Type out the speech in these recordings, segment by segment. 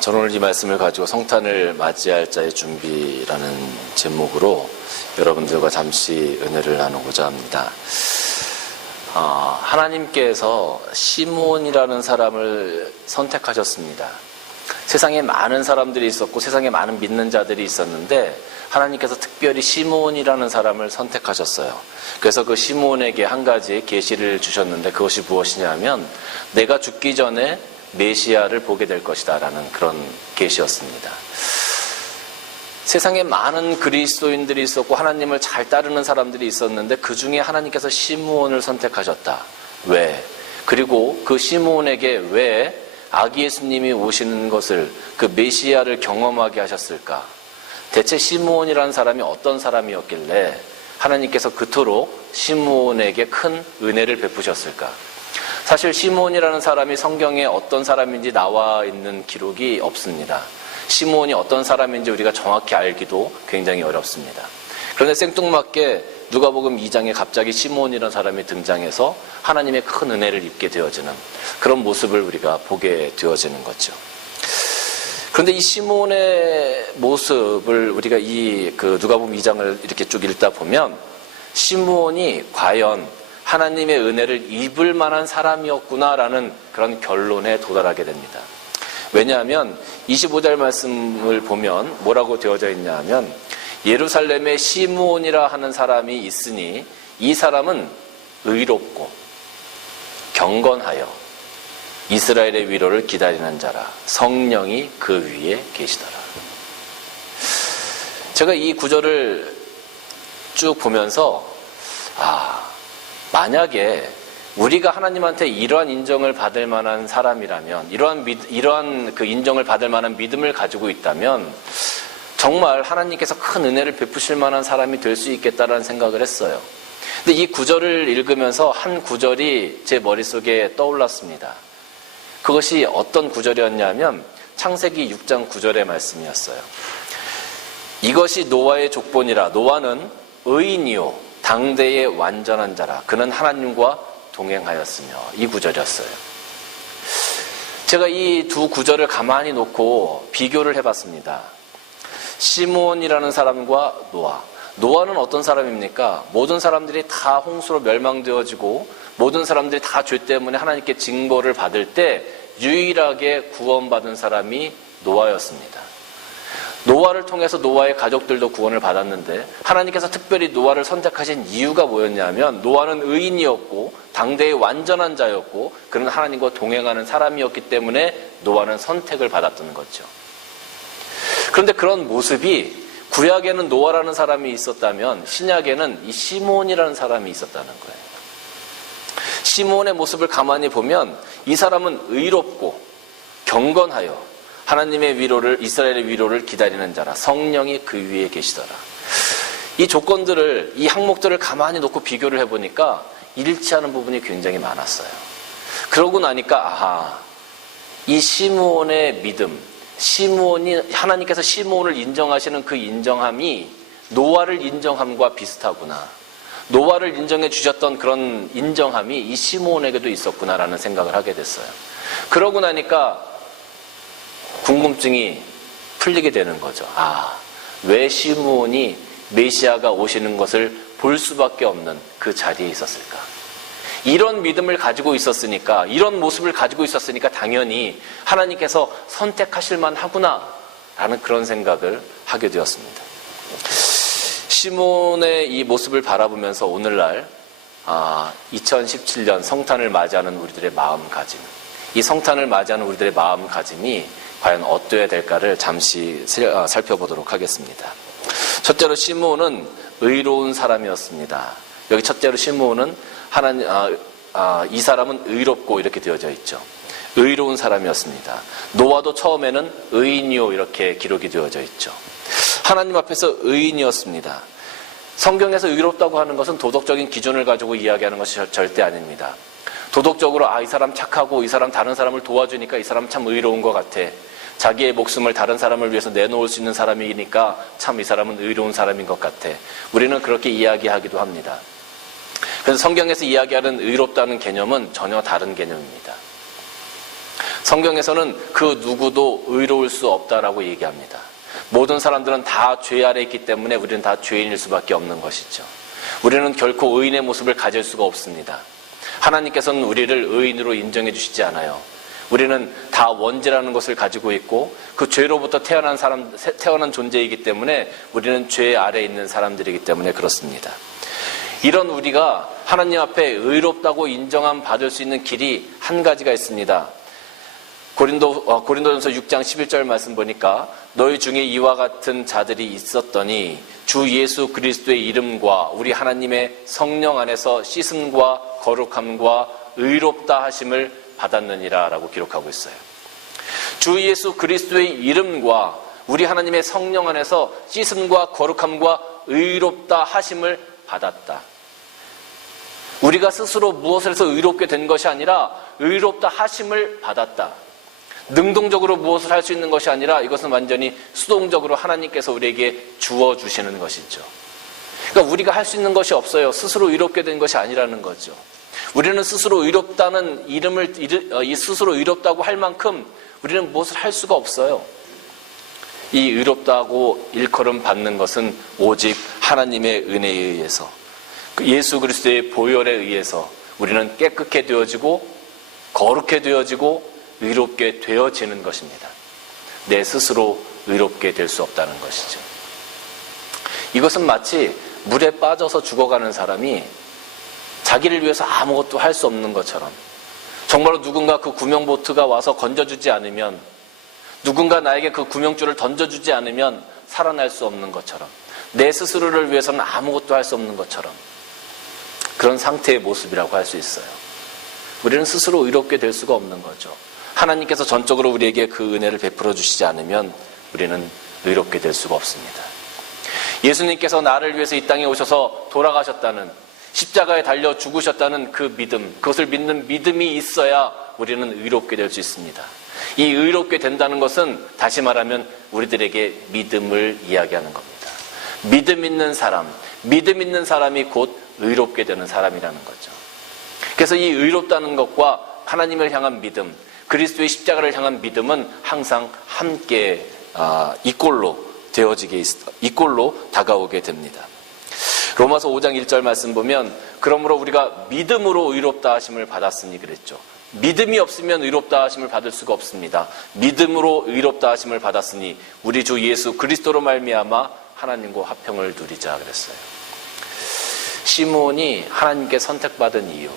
저는 오늘 이 말씀을 가지고 성탄을 맞이할 자의 준비라는 제목으로 여러분들과 잠시 은혜를 나누고자 합니다. 하나님께서 시므온이라는 사람을 선택하셨습니다. 세상에 많은 사람들이 있었고 세상에 많은 믿는 자들이 있었는데 하나님께서 특별히 시므온이라는 사람을 선택하셨어요. 그래서 그 시므온에게 한 가지 계시를 주셨는데 그것이 무엇이냐면 내가 죽기 전에 메시아를 보게 될 것이다 라는 그런 계시였습니다. 세상에 많은 그리스도인들이 있었고 하나님을 잘 따르는 사람들이 있었는데 그 중에 하나님께서 시므온을 선택하셨다. 왜? 그리고 그 시므온에게 왜 아기 예수님이 오시는 것을, 그 메시아를 경험하게 하셨을까? 대체 시므온이라는 사람이 어떤 사람이었길래 하나님께서 그토록 시므온에게 큰 은혜를 베푸셨을까? 사실 시므온이라는 사람이 성경에 어떤 사람인지 나와 있는 기록이 없습니다. 시므온이 어떤 사람인지 우리가 정확히 알기도 굉장히 어렵습니다. 그런데 생뚱맞게 누가복음 2장에 갑자기 시므온이라는 사람이 등장해서 하나님의 큰 은혜를 입게 되어지는 그런 모습을 우리가 보게 되어지는 거죠. 그런데 이 시므온의 모습을 우리가 그 누가복음 2장을 이렇게 쭉 읽다 보면 시므온이 과연 하나님의 은혜를 입을 만한 사람이었구나라는 그런 결론에 도달하게 됩니다. 왜냐하면 25절 말씀을 보면 뭐라고 되어져 있냐 하면 예루살렘에 시므온이라 하는 사람이 있으니 이 사람은 의롭고 경건하여 이스라엘의 위로를 기다리는 자라. 성령이 그 위에 계시더라. 제가 이 구절을 쭉 보면서 만약에 우리가 하나님한테 이러한 인정을 받을 만한 사람이라면, 이러한 그 인정을 받을 만한 믿음을 가지고 있다면 정말 하나님께서 큰 은혜를 베푸실 만한 사람이 될 수 있겠다라는 생각을 했어요. 근데 이 구절을 읽으면서 한 구절이 제 머릿속에 떠올랐습니다. 그것이 어떤 구절이었냐면 창세기 6장 9절의 말씀이었어요. 이것이 노아의 족본이라. 노아는 의인이요 당대의 완전한 자라. 그는 하나님과 동행하였으며. 이 구절이었어요. 제가 이 두 구절을 가만히 놓고 비교를 해봤습니다. 시므온이라는 사람과 노아. 노아는 어떤 사람입니까? 모든 사람들이 다 홍수로 멸망되어지고 모든 사람들이 다 죄 때문에 하나님께 징벌을 받을 때 유일하게 구원받은 사람이 노아였습니다. 노아를 통해서 노아의 가족들도 구원을 받았는데 하나님께서 특별히 노아를 선택하신 이유가 뭐였냐면 노아는 의인이었고 당대의 완전한 자였고 그는 하나님과 동행하는 사람이었기 때문에 노아는 선택을 받았던 거죠. 그런데 그런 모습이 구약에는 노아라는 사람이 있었다면 신약에는 이 시므온이라는 사람이 있었다는 거예요. 시므온의 모습을 가만히 보면 이 사람은 의롭고 경건하여 하나님의 위로를, 이스라엘의 위로를 기다리는 자라. 성령이 그 위에 계시더라. 이 조건들을, 이 항목들을 가만히 놓고 비교를 해보니까 일치하는 부분이 굉장히 많았어요. 그러고 나니까 이 시므온의 믿음, 하나님께서 시므온을 인정하시는 그 인정함이 노아를 인정함과 비슷하구나. 노아를 인정해 주셨던 그런 인정함이 이 시므온에게도 있었구나라는 생각을 하게 됐어요. 그러고 나니까 궁금증이 풀리게 되는 거죠. 왜 시므온이 메시아가 오시는 것을 볼 수밖에 없는 그 자리에 있었을까? 이런 믿음을 가지고 있었으니까, 이런 모습을 가지고 있었으니까 당연히 하나님께서 선택하실 만하구나라는 그런 생각을 하게 되었습니다. 시므온의 이 모습을 바라보면서 오늘날 2017년 성탄을 맞이하는 우리들의 마음가짐, 이 성탄을 맞이하는 우리들의 마음가짐이 과연 어떠해야 될까를 잠시 살펴보도록 하겠습니다. 첫째로 시므온은 의로운 사람이었습니다. 여기 첫째로 시므온은 이 사람은 의롭고 이렇게 되어져 있죠. 의로운 사람이었습니다. 노아도 처음에는 의인이요 이렇게 기록이 되어져 있죠. 하나님 앞에서 의인이었습니다. 성경에서 의롭다고 하는 것은 도덕적인 기준을 가지고 이야기하는 것이 절대 아닙니다. 도덕적으로 이 사람 착하고 이 사람 다른 사람을 도와주니까 이 사람 참 의로운 것 같아. 자기의 목숨을 다른 사람을 위해서 내놓을 수 있는 사람이니까 참 이 사람은 의로운 사람인 것 같아. 우리는 그렇게 이야기하기도 합니다. 그래서 성경에서 이야기하는 의롭다는 개념은 전혀 다른 개념입니다. 성경에서는 그 누구도 의로울 수 없다라고 얘기합니다. 모든 사람들은 다 죄 아래 있기 때문에 우리는 다 죄인일 수밖에 없는 것이죠. 우리는 결코 의인의 모습을 가질 수가 없습니다. 하나님께서는 우리를 의인으로 인정해 주시지 않아요. 우리는 다 원죄라는 것을 가지고 있고 그 죄로부터 태어난 존재이기 때문에 우리는 죄 아래에 있는 사람들이기 때문에 그렇습니다. 이런 우리가 하나님 앞에 의롭다고 인정함 받을 수 있는 길이 한 가지가 있습니다. 고린도전서 6장 11절 말씀 보니까 너희 중에 이와 같은 자들이 있었더니 주 예수 그리스도의 이름과 우리 하나님의 성령 안에서 씻음과 거룩함과 의롭다 하심을 받았느니라 라고 기록하고 있어요. 주 예수 그리스도의 이름과 우리 하나님의 성령 안에서 씻음과 거룩함과 의롭다 하심을 받았다. 우리가 스스로 무엇을 해서 의롭게 된 것이 아니라 의롭다 하심을 받았다. 능동적으로 무엇을 할 수 있는 것이 아니라 이것은 완전히 수동적으로 하나님께서 우리에게 주어주시는 것이죠. 그러니까 우리가 할 수 있는 것이 없어요. 스스로 의롭게 된 것이 아니라는 거죠. 우리는 스스로 의롭다는 스스로 의롭다고 할 만큼 우리는 무엇을 할 수가 없어요. 이 의롭다고 일컬음 받는 것은 오직 하나님의 은혜에 의해서 예수 그리스도의 보혈에 의해서 우리는 깨끗게 되어지고 거룩해 되어지고 의롭게 되어지는 것입니다. 내 스스로 의롭게 될 수 없다는 것이죠. 이것은 마치 물에 빠져서 죽어가는 사람이 자기를 위해서 아무것도 할 수 없는 것처럼, 정말로 누군가 그 구명보트가 와서 건져주지 않으면, 누군가 나에게 그 구명줄을 던져주지 않으면 살아날 수 없는 것처럼, 내 스스로를 위해서는 아무것도 할 수 없는 것처럼, 그런 상태의 모습이라고 할 수 있어요. 우리는 스스로 의롭게 될 수가 없는 거죠. 하나님께서 전적으로 우리에게 그 은혜를 베풀어 주시지 않으면 우리는 의롭게 될 수가 없습니다. 예수님께서 나를 위해서 이 땅에 오셔서 돌아가셨다는, 십자가에 달려 죽으셨다는 그 믿음, 그것을 믿는 믿음이 있어야 우리는 의롭게 될 수 있습니다. 이 의롭게 된다는 것은 다시 말하면 우리들에게 믿음을 이야기하는 겁니다. 믿음 있는 사람이 곧 의롭게 되는 사람이라는 거죠. 그래서 이 의롭다는 것과 하나님을 향한 믿음, 그리스도의 십자가를 향한 믿음은 항상 함께 이꼴로 다가오게 됩니다. 로마서 5장 1절 말씀 보면 그러므로 우리가 믿음으로 의롭다 하심을 받았으니 그랬죠. 믿음이 없으면 의롭다 하심을 받을 수가 없습니다. 믿음으로 의롭다 하심을 받았으니 우리 주 예수 그리스도로 말미암아 하나님과 화평을 누리자 그랬어요. 시므온이 하나님께 선택받은 이유,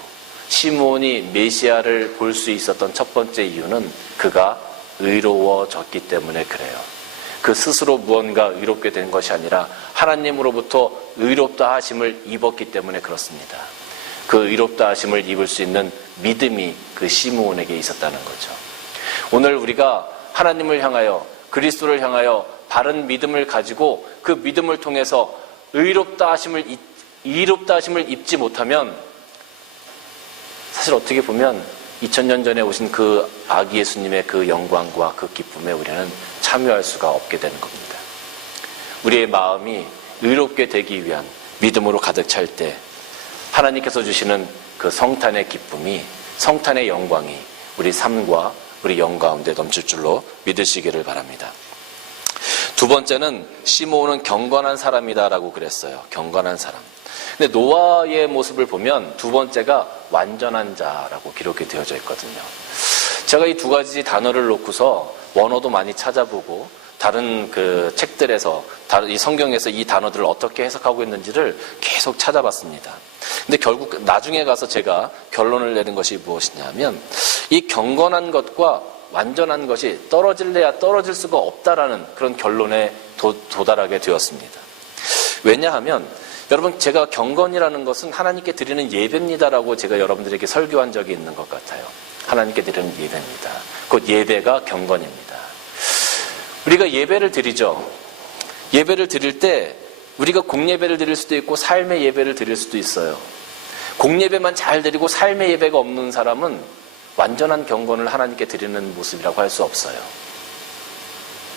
시므온이 메시아를 볼 수 있었던 첫 번째 이유는 그가 의로워졌기 때문에 그래요. 그 스스로 무언가 의롭게 된 것이 아니라 하나님으로부터 의롭다 하심을 입었기 때문에 그렇습니다. 그 의롭다 하심을 입을 수 있는 믿음이 그 시므온에게 있었다는 거죠. 오늘 우리가 하나님을 향하여, 그리스도를 향하여 바른 믿음을 가지고 그 믿음을 통해서 의롭다 하심을 입지 못하면 사실 어떻게 보면 2000년 전에 오신 그 아기 예수님의 그 영광과 그 기쁨에 우리는 참여할 수가 없게 되는 겁니다. 우리의 마음이 의롭게 되기 위한 믿음으로 가득 찰 때 하나님께서 주시는 그 성탄의 기쁨이, 성탄의 영광이 우리 삶과 우리 영 가운데 넘칠 줄로 믿으시기를 바랍니다. 두 번째는 시므온은 경건한 사람이다라고 그랬어요. 경건한 사람. 근데 노아의 모습을 보면 두 번째가 완전한 자라고 기록이 되어져 있거든요. 제가 이 두 가지 단어를 놓고서 원어도 많이 찾아보고 다른 그 책들에서, 이 성경에서 이 단어들을 어떻게 해석하고 있는지를 계속 찾아봤습니다. 근데 결국 나중에 가서 제가 결론을 내린 것이 무엇이냐면 이 경건한 것과 완전한 것이 떨어질래야 떨어질 수가 없다라는 그런 결론에 도달하게 되었습니다. 왜냐하면 여러분, 제가 경건이라는 것은 하나님께 드리는 예배입니다라고 제가 여러분들에게 설교한 적이 있는 것 같아요. 하나님께 드리는 예배입니다. 곧 예배가 경건입니다. 우리가 예배를 드리죠. 예배를 드릴 때 우리가 공예배를 드릴 수도 있고 삶의 예배를 드릴 수도 있어요. 공예배만 잘 드리고 삶의 예배가 없는 사람은 완전한 경건을 하나님께 드리는 모습이라고 할 수 없어요.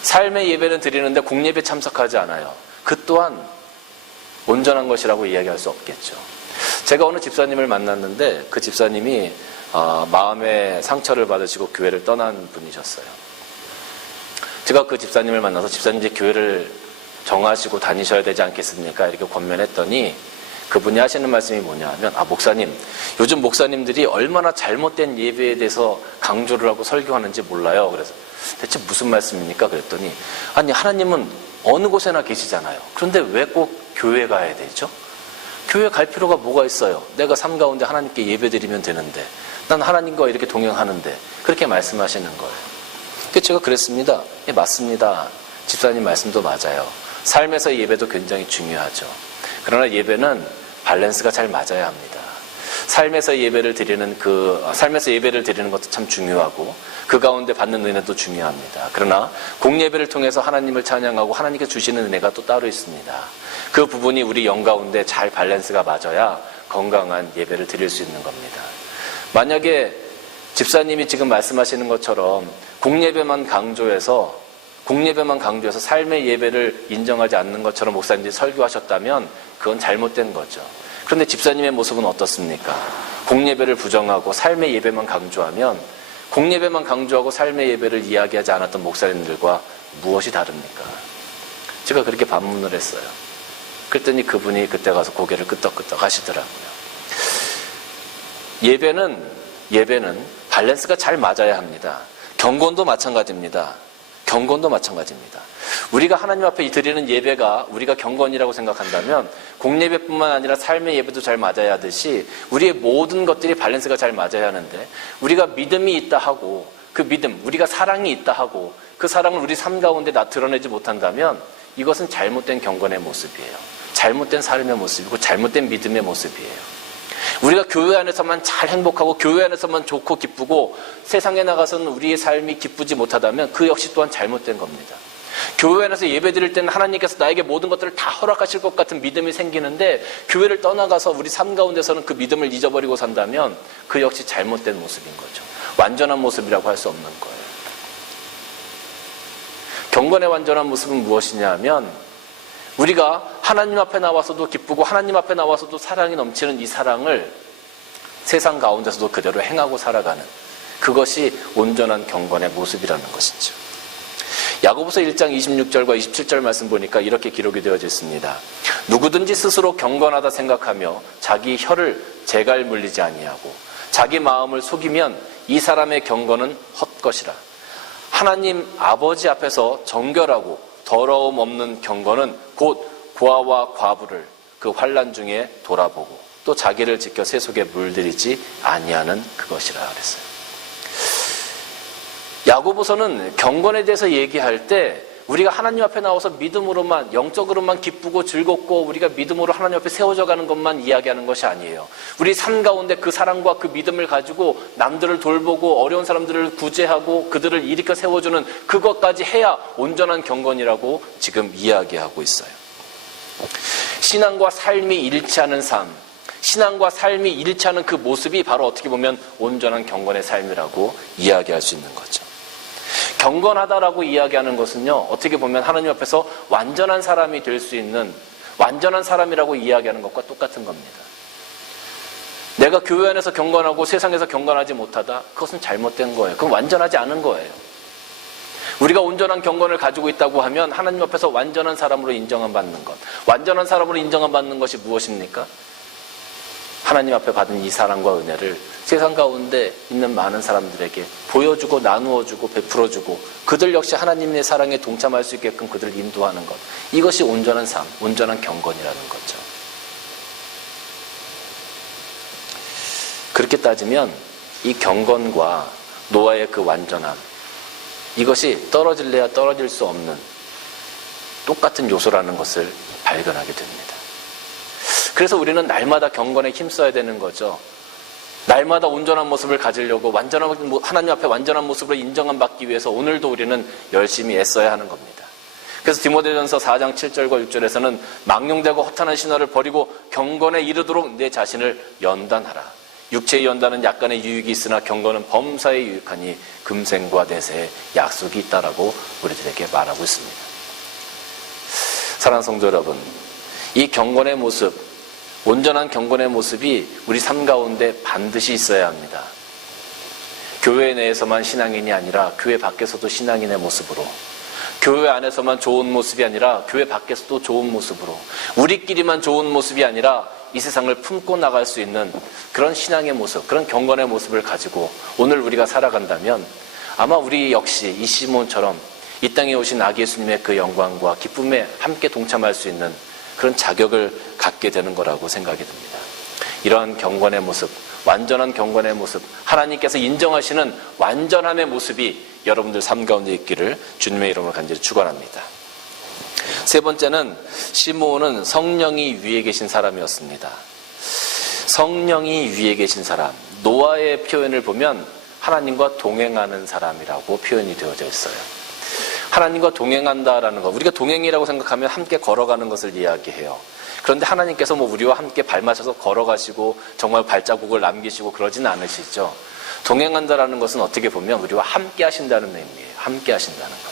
삶의 예배는 드리는데 공예배 참석하지 않아요. 그 또한 온전한 것이라고 이야기할 수 없겠죠. 제가 어느 집사님을 만났는데 그 집사님이 마음의 상처를 받으시고 교회를 떠난 분이셨어요. 제가 그 집사님을 만나서 집사님 이제 교회를 정하시고 다니셔야 되지 않겠습니까? 이렇게 권면했더니 그분이 하시는 말씀이 뭐냐 하면, 목사님, 요즘 목사님들이 얼마나 잘못된 예배에 대해서 강조를 하고 설교하는지 몰라요. 그래서 대체 무슨 말씀입니까? 그랬더니, 아니, 하나님은 어느 곳에나 계시잖아요. 그런데 왜 꼭 교회 가야 되죠? 교회 갈 필요가 뭐가 있어요? 내가 삶 가운데 하나님께 예배드리면 되는데, 난 하나님과 이렇게 동행하는데, 그렇게 말씀하시는 거예요. 그래서 제가 그랬습니다. 예, 맞습니다. 집사님 말씀도 맞아요. 삶에서의 예배도 굉장히 중요하죠. 그러나 예배는 밸런스가 잘 맞아야 합니다. 삶에서 예배를 드리는 것도 참 중요하고 그 가운데 받는 은혜도 중요합니다. 그러나 공예배를 통해서 하나님을 찬양하고 하나님께 주시는 은혜가 또 따로 있습니다. 그 부분이 우리 영 가운데 잘 밸런스가 맞아야 건강한 예배를 드릴 수 있는 겁니다. 만약에 집사님이 지금 말씀하시는 것처럼 공예배만 강조해서 삶의 예배를 인정하지 않는 것처럼 목사님들이 설교하셨다면 그건 잘못된 거죠. 그런데 집사님의 모습은 어떻습니까? 공예배를 부정하고 삶의 예배만 강조하면 공예배만 강조하고 삶의 예배를 이야기하지 않았던 목사님들과 무엇이 다릅니까? 제가 그렇게 반문을 했어요. 그랬더니 그분이 그때 가서 고개를 끄덕끄덕 하시더라고요. 예배는 밸런스가 잘 맞아야 합니다. 경건도 마찬가지입니다. 우리가 하나님 앞에 드리는 예배가 우리가 경건이라고 생각한다면 공예배뿐만 아니라 삶의 예배도 잘 맞아야 하듯이 우리의 모든 것들이 밸런스가 잘 맞아야 하는데, 우리가 믿음이 있다 하고 그 믿음, 우리가 사랑이 있다 하고 그 사랑을 우리 삶 가운데 드러내지 못한다면 이것은 잘못된 경건의 모습이에요. 잘못된 삶의 모습이고 잘못된 믿음의 모습이에요. 우리가 교회 안에서만 잘 행복하고 교회 안에서만 좋고 기쁘고 세상에 나가서는 우리의 삶이 기쁘지 못하다면 그 역시 또한 잘못된 겁니다. 교회 안에서 예배 드릴 때는 하나님께서 나에게 모든 것들을 다 허락하실 것 같은 믿음이 생기는데, 교회를 떠나가서 우리 삶 가운데서는 그 믿음을 잊어버리고 산다면 그 역시 잘못된 모습인 거죠. 완전한 모습이라고 할 수 없는 거예요. 경건의 완전한 모습은 무엇이냐 하면, 우리가 하나님 앞에 나와서도 기쁘고 하나님 앞에 나와서도 사랑이 넘치는 이 사랑을 세상 가운데서도 그대로 행하고 살아가는, 그것이 온전한 경건의 모습이라는 것이죠. 야고보서 1장 26절과 27절 말씀 보니까 이렇게 기록이 되어져 있습니다. 누구든지 스스로 경건하다 생각하며 자기 혀를 재갈 물리지 아니하고 자기 마음을 속이면 이 사람의 경건은 헛것이라. 하나님 아버지 앞에서 정결하고 더러움 없는 경건은 곧 고아와 과부를 그 환난 중에 돌아보고 또 자기를 지켜 세속에 물들이지 아니하는 그것이라 그랬어요. 야고보서는 경건에 대해서 얘기할 때 우리가 하나님 앞에 나와서 믿음으로만, 영적으로만 기쁘고 즐겁고 우리가 믿음으로 하나님 앞에 세워져 가는 것만 이야기하는 것이 아니에요. 우리 삶 가운데 그 사랑과 그 믿음을 가지고 남들을 돌보고 어려운 사람들을 구제하고 그들을 일으켜 세워주는 그것까지 해야 온전한 경건이라고 지금 이야기하고 있어요. 신앙과 삶이 일치하는 삶, 신앙과 삶이 일치하는 그 모습이 바로 어떻게 보면 온전한 경건의 삶이라고 이야기할 수 있는 거죠. 경건하다라고 이야기하는 것은요, 어떻게 보면 하나님 앞에서 완전한 사람이 될 수 있는 완전한 사람이라고 이야기하는 것과 똑같은 겁니다. 내가 교회 안에서 경건하고 세상에서 경건하지 못하다, 그것은 잘못된 거예요. 그건 완전하지 않은 거예요. 우리가 온전한 경건을 가지고 있다고 하면 하나님 앞에서 완전한 사람으로 인정받는 것, 완전한 사람으로 인정받는 것이 무엇입니까? 하나님 앞에 받은 이 사랑과 은혜를 세상 가운데 있는 많은 사람들에게 보여주고 나누어주고 베풀어주고 그들 역시 하나님의 사랑에 동참할 수 있게끔 그들을 인도하는 것, 이것이 온전한 삶, 온전한 경건이라는 거죠. 그렇게 따지면 이 경건과 노아의 그 완전함, 이것이 떨어질래야 떨어질 수 없는 똑같은 요소라는 것을 발견하게 됩니다. 그래서 우리는 날마다 경건에 힘써야 되는 거죠. 날마다 온전한 모습을 가지려고 하나님 앞에 완전한 모습으로 인정함 받기 위해서 오늘도 우리는 열심히 애써야 하는 겁니다. 그래서 디모데전서 4장 7절과 6절에서는 망령되고 허탄한 신화를 버리고 경건에 이르도록 내 자신을 연단하라. 육체의 연단은 약간의 유익이 있으나 경건은 범사에 유익하니 금생과 대세에 약속이 있다라고 우리들에게 말하고 있습니다. 사랑하는 성도 여러분, 이 경건의 모습, 온전한 경건의 모습이 우리 삶 가운데 반드시 있어야 합니다. 교회 내에서만 신앙인이 아니라 교회 밖에서도 신앙인의 모습으로, 교회 안에서만 좋은 모습이 아니라 교회 밖에서도 좋은 모습으로, 우리끼리만 좋은 모습이 아니라 이 세상을 품고 나갈 수 있는 그런 신앙의 모습, 그런 경건의 모습을 가지고 오늘 우리가 살아간다면 아마 우리 역시 이 시몬처럼 이 땅에 오신 아기 예수님의 그 영광과 기쁨에 함께 동참할 수 있는 그런 자격을 갖게 되는 거라고 생각이 듭니다. 이러한 경건의 모습, 완전한 경건의 모습, 하나님께서 인정하시는 완전함의 모습이 여러분들 삶 가운데 있기를 주님의 이름으로 간절히 축원합니다. 세 번째는 시므온은 성령이 위에 계신 사람이었습니다. 성령이 위에 계신 사람, 노아의 표현을 보면 하나님과 동행하는 사람이라고 표현이 되어져 있어요. 하나님과 동행한다라는 것, 우리가 동행이라고 생각하면 함께 걸어가는 것을 이야기해요. 그런데 하나님께서 우리와 함께 발 맞춰서 걸어가시고 정말 발자국을 남기시고 그러진 않으시죠. 동행한다라는 것은 어떻게 보면 우리와 함께 하신다는 의미예요. 함께 하신다는 것.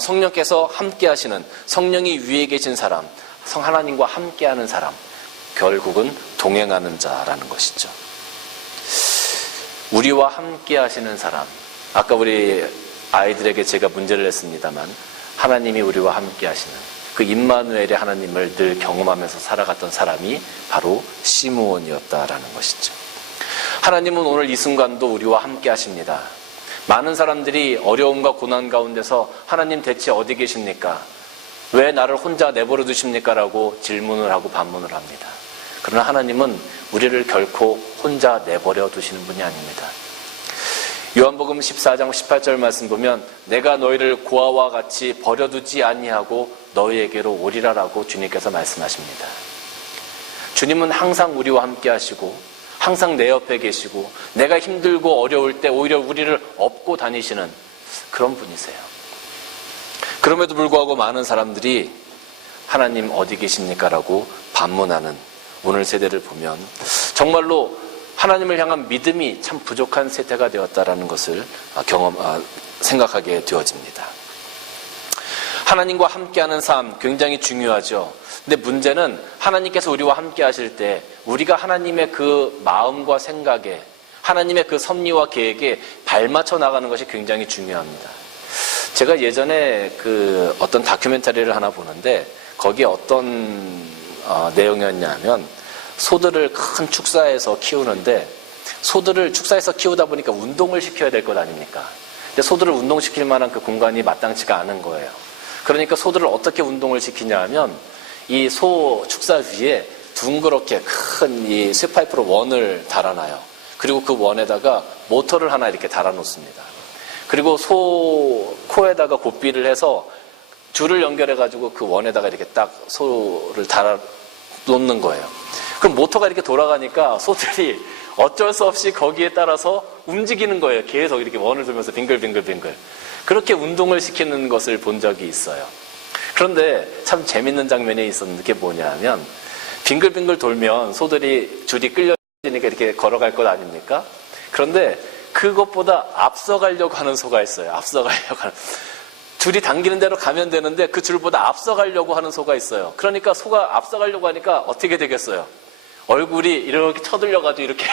성령께서 함께 하시는, 성령이 위에 계신 사람, 하나님과 함께 하는 사람, 결국은 동행하는 자라는 것이죠. 우리와 함께 하시는 사람, 아까 우리 아이들에게 제가 문제를 냈습니다만 하나님이 우리와 함께 하시는 그 임마누엘의 하나님을 늘 경험하면서 살아갔던 사람이 바로 시므온이었다라는 것이죠. 하나님은 오늘 이 순간도 우리와 함께 하십니다. 많은 사람들이 어려움과 고난 가운데서 하나님 대체 어디 계십니까? 왜 나를 혼자 내버려 두십니까? 라고 질문을 하고 반문을 합니다. 그러나 하나님은 우리를 결코 혼자 내버려 두시는 분이 아닙니다. 요한복음 14장 18절 말씀 보면 내가 너희를 고아와 같이 버려두지 아니하고 너희에게로 오리라라고 주님께서 말씀하십니다. 주님은 항상 우리와 함께 하시고 항상 내 옆에 계시고 내가 힘들고 어려울 때 오히려 우리를 업고 다니시는 그런 분이세요. 그럼에도 불구하고 많은 사람들이 하나님 어디 계십니까? 라고 반문하는 오늘 세대를 보면 정말로 하나님을 향한 믿음이 참 부족한 세대가 되었다라는 것을 생각하게 되어집니다. 하나님과 함께하는 삶 굉장히 중요하죠. 근데 문제는 하나님께서 우리와 함께 하실 때 우리가 하나님의 그 마음과 생각에, 하나님의 그 섭리와 계획에 발맞춰 나가는 것이 굉장히 중요합니다. 제가 예전에 어떤 다큐멘터리를 하나 보는데 거기에 어떤 내용이었냐면 소들을 큰 축사에서 키우는데 소들을 축사에서 키우다 보니까 운동을 시켜야 될 것 아닙니까? 근데 소들을 운동시킬 만한 그 공간이 마땅치가 않은 거예요. 그러니까 소들을 어떻게 운동을 시키냐 하면 이 소 축사 위에 둥그렇게 큰 이 쇠파이프로 원을 달아놔요. 그리고 그 원에다가 모터를 하나 이렇게 달아놓습니다. 그리고 소 코에다가 고삐를 해서 줄을 연결해가지고 그 원에다가 이렇게 딱 소를 달아놓는 거예요. 그럼 모터가 이렇게 돌아가니까 소들이 어쩔 수 없이 거기에 따라서 움직이는 거예요. 계속 이렇게 원을 돌면서 빙글빙글빙글. 그렇게 운동을 시키는 것을 본 적이 있어요. 그런데 참 재밌는 장면이 있었는데 그게 뭐냐면 빙글빙글 돌면 소들이 줄이 끌려지니까 이렇게 걸어갈 것 아닙니까? 그런데 그것보다 앞서가려고 하는 소가 있어요. 앞서가려고 하는. 줄이 당기는 대로 가면 되는데 그 줄보다 앞서가려고 하는 소가 있어요. 그러니까 소가 앞서가려고 하니까 어떻게 되겠어요? 얼굴이 이렇게 쳐들려가지고 이렇게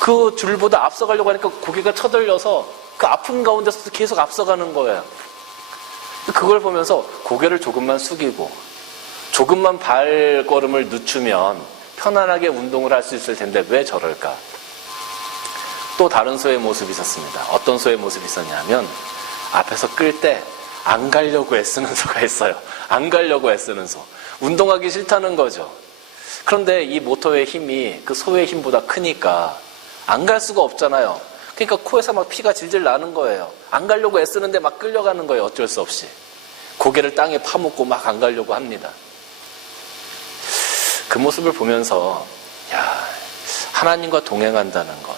그 줄보다 앞서가려고 하니까 고개가 쳐들려서 그 아픔 가운데서도 계속 앞서가는 거예요. 그걸 보면서 고개를 조금만 숙이고 조금만 발걸음을 늦추면 편안하게 운동을 할 수 있을 텐데 왜 저럴까? 또 다른 소의 모습이 있었습니다. 어떤 소의 모습이 있었냐면 앞에서 끌 때 안 가려고 애쓰는 소가 있어요. 안 가려고 애쓰는 소. 운동하기 싫다는 거죠. 그런데 이 모터의 힘이 그 소의 힘보다 크니까 안 갈 수가 없잖아요. 그러니까 코에서 막 피가 질질 나는 거예요. 안 가려고 애쓰는데 막 끌려가는 거예요. 어쩔 수 없이. 고개를 땅에 파묻고 막 안 가려고 합니다. 그 모습을 보면서 하나님과 동행한다는 것,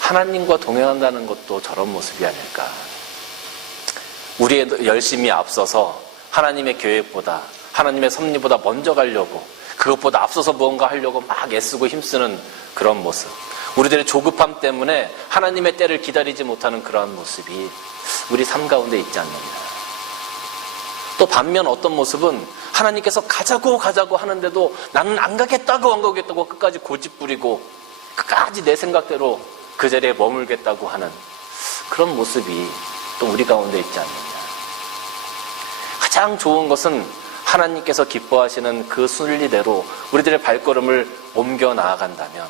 하나님과 동행한다는 것도 저런 모습이 아닐까. 우리의 열심이 앞서서 하나님의 계획보다, 하나님의 섭리보다 먼저 가려고, 그것보다 앞서서 무언가 하려고 막 애쓰고 힘쓰는 그런 모습. 우리들의 조급함 때문에 하나님의 때를 기다리지 못하는 그러한 모습이 우리 삶 가운데 있지 않느냐. 또 반면 어떤 모습은 하나님께서 가자고 하는데도 나는 안 가겠다고 끝까지 고집부리고 끝까지 내 생각대로 그 자리에 머물겠다고 하는 그런 모습이 또 우리 가운데 있지 않느냐. 가장 좋은 것은 하나님께서 기뻐하시는 그 순리대로 우리들의 발걸음을 옮겨 나아간다면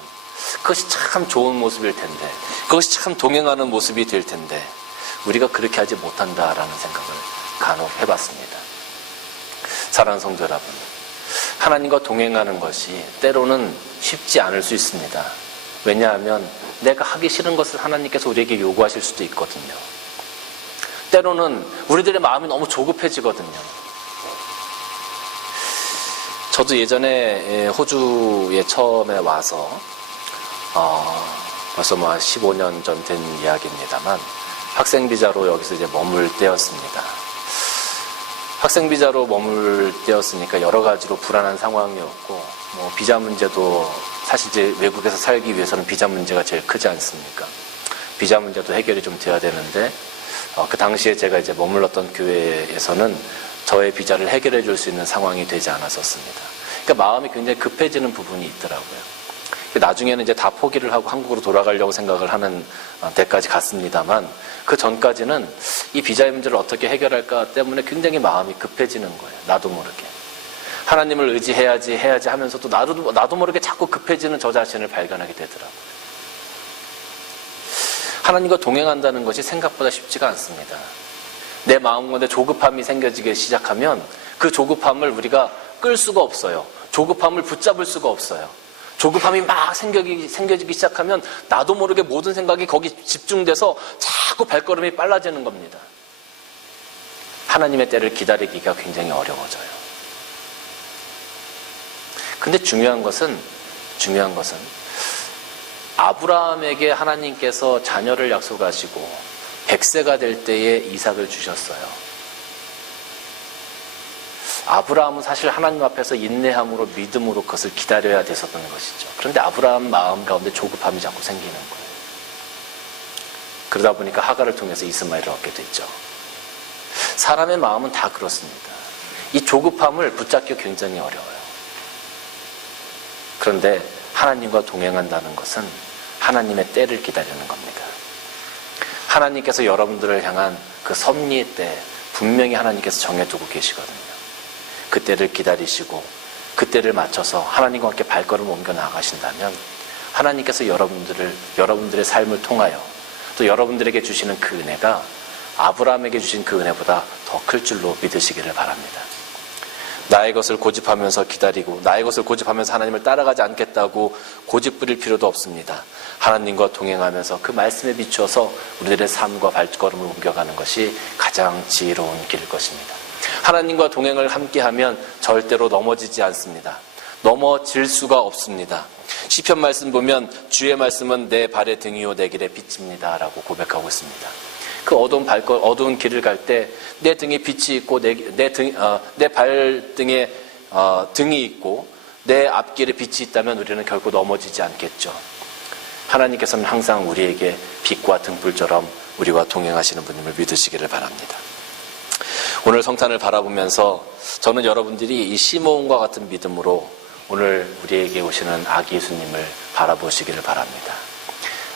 그것이 참 좋은 모습일 텐데, 그것이 참 동행하는 모습이 될 텐데 우리가 그렇게 하지 못한다라는 생각을 간혹 해봤습니다. 사랑하는 성도 여러분, 하나님과 동행하는 것이 때로는 쉽지 않을 수 있습니다. 왜냐하면 내가 하기 싫은 것을 하나님께서 우리에게 요구하실 수도 있거든요. 때로는 우리들의 마음이 너무 조급해지거든요. 저도 예전에 호주에 처음에 와서 벌써 15년 전 된 이야기입니다만 학생 비자로 여기서 이제 머물 때였습니다. 학생 비자로 머물 때였으니까 여러 가지로 불안한 상황이었고, 비자 문제도 사실 이제 외국에서 살기 위해서는 비자 문제가 제일 크지 않습니까? 비자 문제도 해결이 좀 돼야 되는데, 그 당시에 제가 이제 머물렀던 교회에서는 저의 비자를 해결해 줄 수 있는 상황이 되지 않았었습니다. 그러니까 마음이 굉장히 급해지는 부분이 있더라고요. 나중에는 이제 다 포기를 하고 한국으로 돌아가려고 생각을 하는 데까지 갔습니다만, 그 전까지는 이 비자의 문제를 어떻게 해결할까 때문에 굉장히 마음이 급해지는 거예요. 나도 모르게. 하나님을 의지해야지 하면서도 나도 모르게 자꾸 급해지는 저 자신을 발견하게 되더라고요. 하나님과 동행한다는 것이 생각보다 쉽지가 않습니다. 내 마음 가운데 조급함이 생겨지기 시작하면 그 조급함을 우리가 끌 수가 없어요. 조급함을 붙잡을 수가 없어요. 조급함이 막 생겨지기 시작하면 나도 모르게 모든 생각이 거기 집중돼서 자꾸 발걸음이 빨라지는 겁니다. 하나님의 때를 기다리기가 굉장히 어려워져요. 근데 중요한 것은 아브라함에게 하나님께서 자녀를 약속하시고 100세가 될 때에 이삭을 주셨어요. 아브라함은 사실 하나님 앞에서 인내함으로 믿음으로 그것을 기다려야 됐었던 것이죠. 그런데 아브라함 마음 가운데 조급함이 자꾸 생기는 거예요. 그러다 보니까 하갈을 통해서 이스마엘을 얻게 됐죠. 사람의 마음은 다 그렇습니다. 이 조급함을 붙잡기 굉장히 어려워요. 그런데 하나님과 동행한다는 것은 하나님의 때를 기다리는 겁니다. 하나님께서 여러분들을 향한 그 섭리의 때 분명히 하나님께서 정해두고 계시거든요. 그때를 기다리시고 그때를 맞춰서 하나님과 함께 발걸음을 옮겨 나가신다면 하나님께서 여러분들의 삶을 통하여 또 여러분들에게 주시는 그 은혜가 아브라함에게 주신 그 은혜보다 더 클 줄로 믿으시기를 바랍니다. 나의 것을 고집하면서 기다리고 나의 것을 고집하면서 하나님을 따라가지 않겠다고 고집 부릴 필요도 없습니다. 하나님과 동행하면서 그 말씀에 비추어서 우리들의 삶과 발걸음을 옮겨가는 것이 가장 지혜로운 길일 것입니다. 하나님과 동행을 함께하면 절대로 넘어지지 않습니다. 넘어질 수가 없습니다. 시편 말씀 보면 주의 말씀은 내 발의 등이요 내 길의 빛입니다 라고 고백하고 있습니다. 그 어두운 길을 갈 때 내 등에 빛이 있고 내 발등에 등이 있고 내 앞길에 빛이 있다면 우리는 결코 넘어지지 않겠죠. 하나님께서는 항상 우리에게 빛과 등불처럼 우리와 동행하시는 분임을 믿으시기를 바랍니다. 오늘 성탄을 바라보면서 저는 여러분들이 이 시므온과 같은 믿음으로 오늘 우리에게 오시는 아기 예수님을 바라보시기를 바랍니다.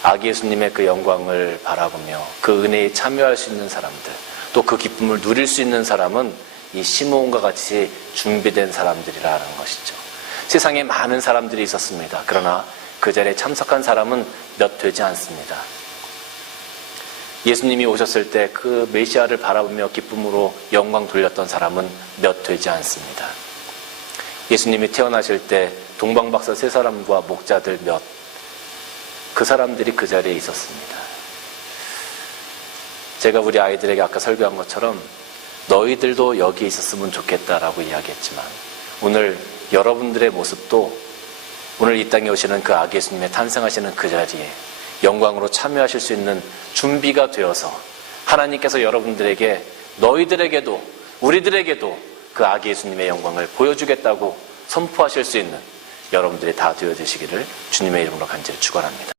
아기 예수님의 그 영광을 바라보며 그 은혜에 참여할 수 있는 사람들, 또 그 기쁨을 누릴 수 있는 사람은 이 시므온과 같이 준비된 사람들이라는 것이죠. 세상에 많은 사람들이 있었습니다. 그러나 그 자리에 참석한 사람은 몇 되지 않습니다. 예수님이 오셨을 때 그 메시아를 바라보며 기쁨으로 영광 돌렸던 사람은 몇 되지 않습니다. 예수님이 태어나실 때 동방박사 3사람과 목자들 그 사람들이 그 자리에 있었습니다. 제가 우리 아이들에게 아까 설교한 것처럼 너희들도 여기 있었으면 좋겠다라고 이야기했지만 오늘 여러분들의 모습도 오늘 이 땅에 오시는 그 아기 예수님의 탄생하시는 그 자리에 영광으로 참여하실 수 있는 준비가 되어서 하나님께서 여러분들에게 너희들에게도 우리들에게도 그 아기 예수님의 영광을 보여주겠다고 선포하실 수 있는 여러분들이 다 되어지시기를 주님의 이름으로 간절히 축원합니다.